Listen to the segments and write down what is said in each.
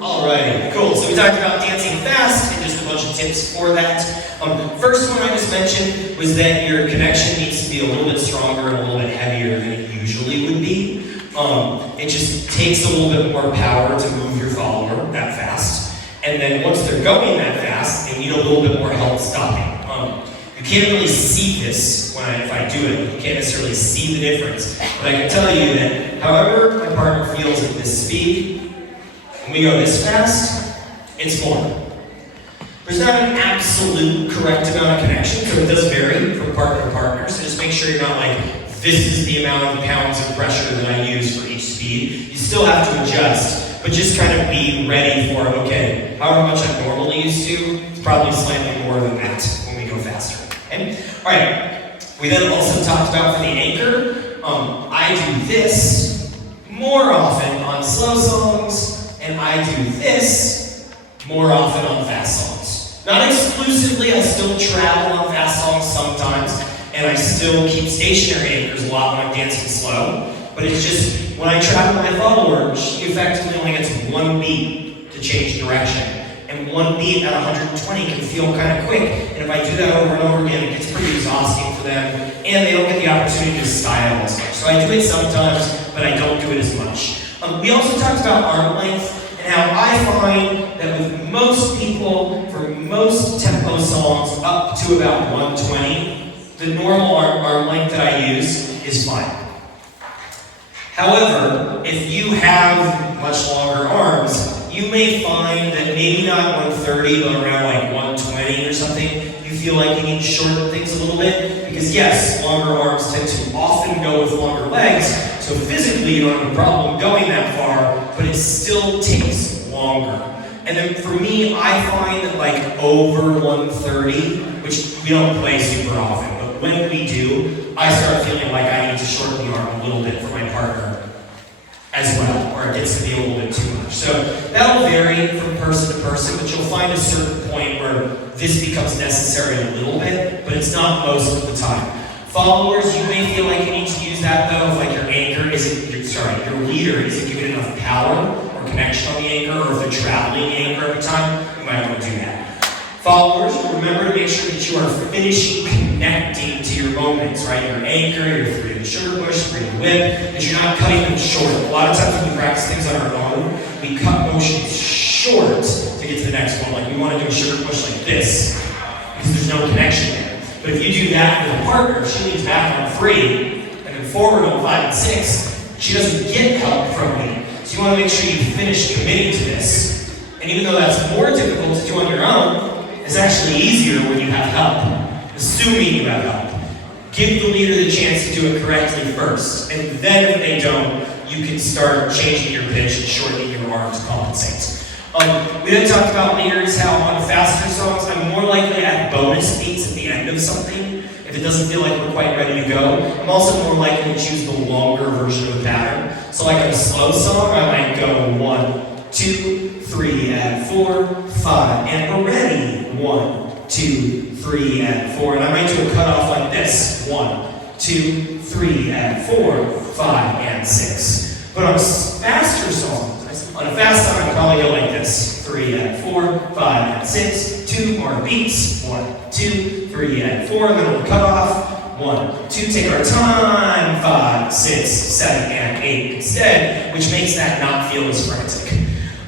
Alright, cool. So we talked about dancing fast and just a bunch of tips for that. First one I just mentioned was that your connection needs to be a little bit stronger and a little bit heavier than it usually would be. It just takes a little bit more power to move your follower that fast. And then once they're going that fast, they need a little bit more help stopping. You can't really see this if I do it. You can't necessarily see the difference. But I can tell you that however my partner feels at this speed, when we go this fast, it's more. There's not an absolute correct amount of connection, so it does vary from partner to partner. So just make sure you're not like, this is the amount of pounds of pressure that I use for each speed. You still have to adjust, but just kind of be ready for, okay, however much I'm normally used to, it's probably slightly more than that when we go faster. Okay? All right. We then also talked about for the anchor, I do this more often on slow songs, and I do this more often on fast songs. Not exclusively, I still travel on fast songs sometimes, and I still keep stationary anchors a lot when I'm dancing slow, but it's just, when I travel my follower, she effectively only gets one beat to change direction. And one beat at 120 can feel kind of quick, and if I do that over and over again, it gets pretty exhausting for them, and they don't get the opportunity to style as much. So I do it sometimes, but I don't do it as much. We also talked about arm length, and how I find that with most people, for most tempo songs up to about 120, the normal arm length that I use is fine. However, if you have much longer arms, you may find that maybe not 130, but around like 120 or something, you feel like you need to shorten things a little bit. Because yes, longer arms tend to often go with longer legs, so physically you don't have a problem going that far, but it still takes longer. And then for me, I find that like over 130, which we don't play super often, but when we do, I start feeling like I need to shorten the arm a little bit for my partner as well, or it gets to be a little bit too much. So that'll vary from person to person, but you'll find a certain point where this becomes necessary a little bit, but it's not most of the time. Followers, you may feel like you need to use that though, if like your anchor isn't, your leader isn't giving enough power or connection on the anchor, or if they're traveling the anchor every time, you might want to do that. Followers, remember to make sure that you are finishing connecting to your moments, right? Your anchor, your 3 to the sugar push, 3 to the whip, that you're not cutting them short. A lot of times when we practice things on our own, we cut motions short to get to the next one. Like we want to do a sugar push like this, because there's no connection there. But if you do that with a partner, she leans back on 3, and then forward on 5 and 6, she doesn't get help from me. So you want to make sure you finish committing to this. And even though that's more difficult to do on your own, it's actually easier when you have help, assuming you have help. Give the leader the chance to do it correctly first, and then if they don't, you can start changing your pitch and shortening your arm to compensate. We then talked about leaders, how on faster songs, I'm more likely to add bonus beats at the end of something if it doesn't feel like we're quite ready to go. I'm also more likely to choose the longer version of the pattern. So like on a slow song, I might go 1, 2, 3, and 4, 5, and we're ready. 1, 2, 3, and 4, and I might do a cutoff like this. 1, 2, 3, and 4, 5, and 6. But on a faster song, on a fast song, I'd probably go like this. 3 and 4, 5 and 6, 2 more beats. 1, 2, 3 and 4, and then we'll cut off. 1, 2, take our time. 5, 6, 7, and 8 instead, which makes that not feel as frantic.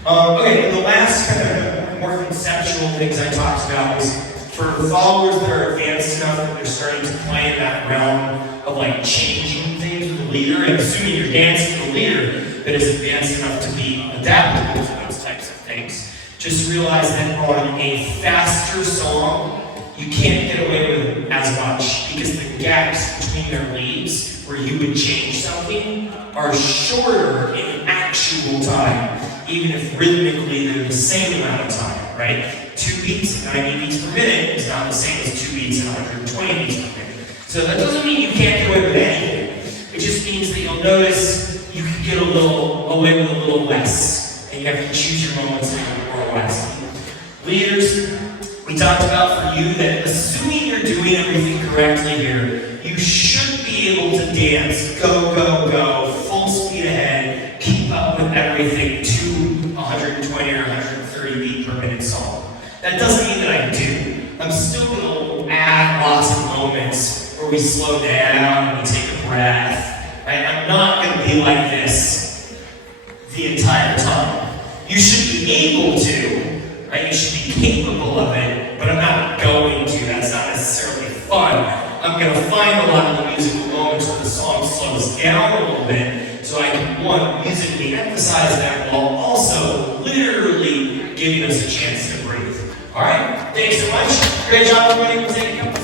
Okay, and the last kind of more conceptual things I talked about was for followers that are advanced enough that they're starting to play in that realm of like changing things with the leader, and assuming you're dancing with a leader that is advanced enough to be adaptable to those types of things. Just realize that on a faster song, you can't get away with as much because the gaps between their leads where you would change something are shorter in actual time, even if rhythmically they're the same amount of time, right? 2 beats at 90 beats per minute is not the same as 2 beats at 120 beats per minute. So that doesn't mean you can't get away with anything. It just means that you'll notice you can get away with a little less, and you have to choose your moments a little more wisely. Leaders, we talked about for you that assuming you're doing everything correctly here, you should be able to dance, go, go, go, full speed ahead, keep up with everything to 120 or where we slow down and we take a breath. Right? I'm not going to be like this the entire time. You should be able to, right? You should be capable of it, but I'm not going to. That's not necessarily fun. I'm going to find a lot of the musical moments where the song slows down a little bit so I can, one, musically emphasize that while also literally giving us a chance to breathe. All right? Thanks so much. Great job, everybody. We'll take a couple